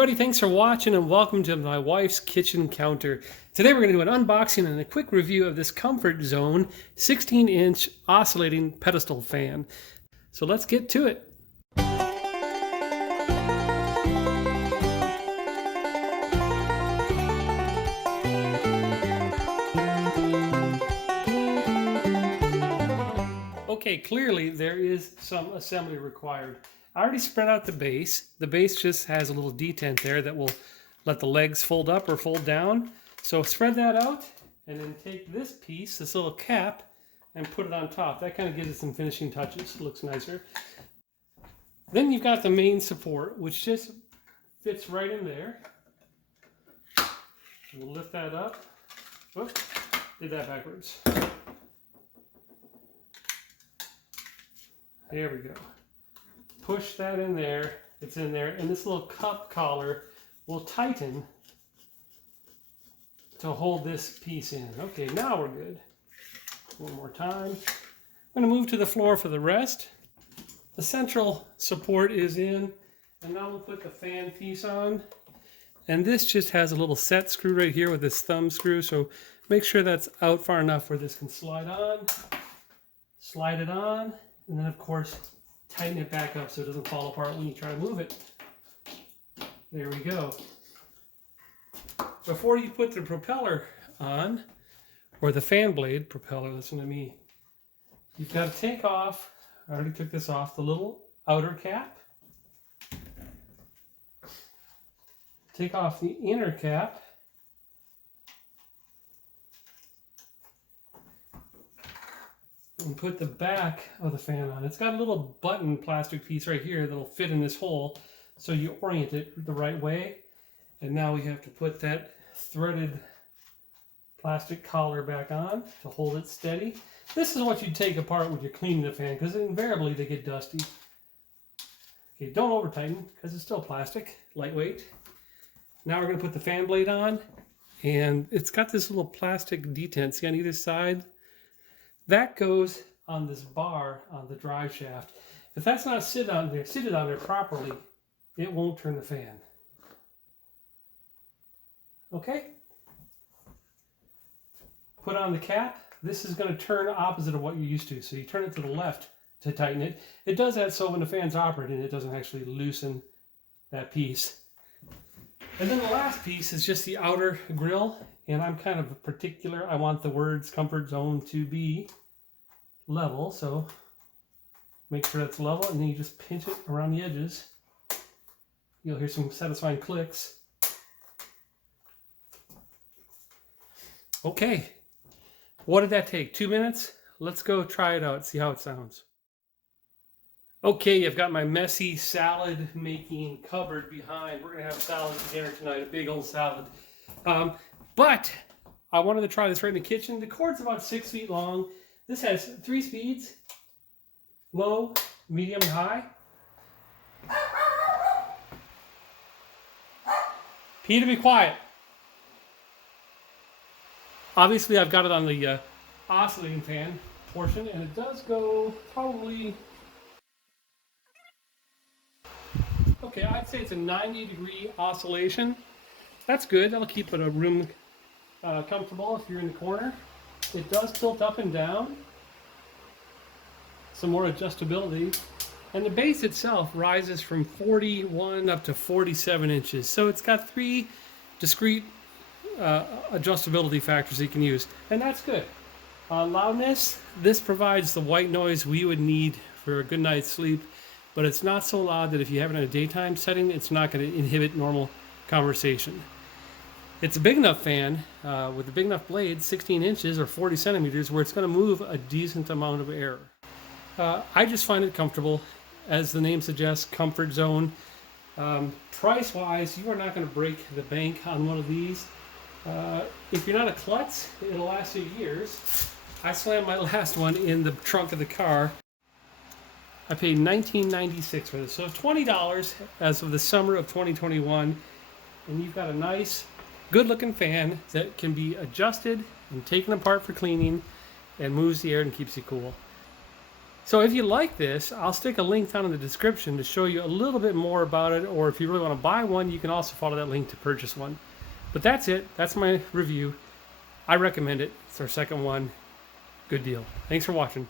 everybody, thanks for watching and welcome to my wife's kitchen counter. Today we're going to do an unboxing and a quick review of this Comfort Zone 16-inch oscillating pedestal fan. So let's get to it. Okay, clearly there is some assembly required. I already spread out the base. The base just has a little detent there that will let the legs fold up or fold down. So spread that out and then take this piece, this little cap, and put it on top. That kind of gives it some finishing touches. It looks nicer. Then you've got the main support, which just fits right in there. We'll lift that up. Whoops, did that backwards. There we go. Push that in there, it's in there, and this little cup collar will tighten to hold this piece in. Okay, now we're good. One more time. I'm going to move to the floor for the rest. The central support is in, and now we'll put the fan piece on. And this just has a little set screw right here with this thumb screw, so make sure that's out far enough where this can slide on. Slide it on, and then of course tighten it back up so it doesn't fall apart when you try to move it. There we go. Before you put the propeller on, or the fan blade propeller, listen to me, you've got to take off, I already took this off, the little outer cap. Take off the inner cap. And put the back of the fan on. It's got a little button plastic piece right here that'll fit in this hole, so you orient it the right way. And now we have to put that threaded plastic collar back on to hold it steady. This is what you take apart when you're cleaning the fan, because invariably they get dusty. Okay, don't over tighten because it's still plastic, lightweight. Now we're going to put the fan blade on, and it's got this little plastic detent, see on either side? That goes on this bar on the drive shaft. If that's not seated on there properly, it won't turn the fan. Okay? Put on the cap. This is going to turn opposite of what you're used to. So you turn it to the left to tighten it. It does that so when the fan's operating, it doesn't actually loosen that piece. And then the last piece is just the outer grill. And I'm kind of particular. I want the words Comfort Zone to be level, so make sure it's level, and then you just pinch it around the edges. You'll hear some satisfying clicks. Okay, what did that take? 2 minutes? Let's go try it out, see how it sounds. Okay, I've got my messy salad making cupboard behind. We're gonna have salad for dinner tonight, a big old salad. But I wanted to try this right in the kitchen. The cord's about 6 feet long. This has 3 speeds, low, medium, and high. Peter, be quiet. Obviously, I've got it on the oscillating fan portion, and it does go probably, okay, I'd say it's a 90-degree oscillation. That's good. That'll keep it a room comfortable if you're in the corner. It does tilt up and down. Some more adjustability. And the base itself rises from 41 up to 47 inches. So it's got 3 discrete adjustability factors that you can use. And that's good. Loudness, this provides the white noise we would need for a good night's sleep. But it's not so loud that if you have it in a daytime setting, it's not going to inhibit normal conversation. It's a big enough fan with a big enough blade, 16 inches or 40 centimeters, where it's going to move a decent amount of air. I just find it comfortable. As the name suggests, Comfort Zone. Price-wise, you are not going to break the bank on one of these. If you're not a klutz, it'll last you years. I slammed my last one in the trunk of the car. I paid $19.96 for this, so $20 as of the summer of 2021, and you've got a nice, good-looking fan that can be adjusted and taken apart for cleaning and moves the air and keeps you cool. So if you like this, I'll stick a link down in the description to show you a little bit more about it, or if you really want to buy one, you can also follow that link to purchase one. But that's it. That's my review. I recommend it. It's our second one. Good deal. Thanks for watching.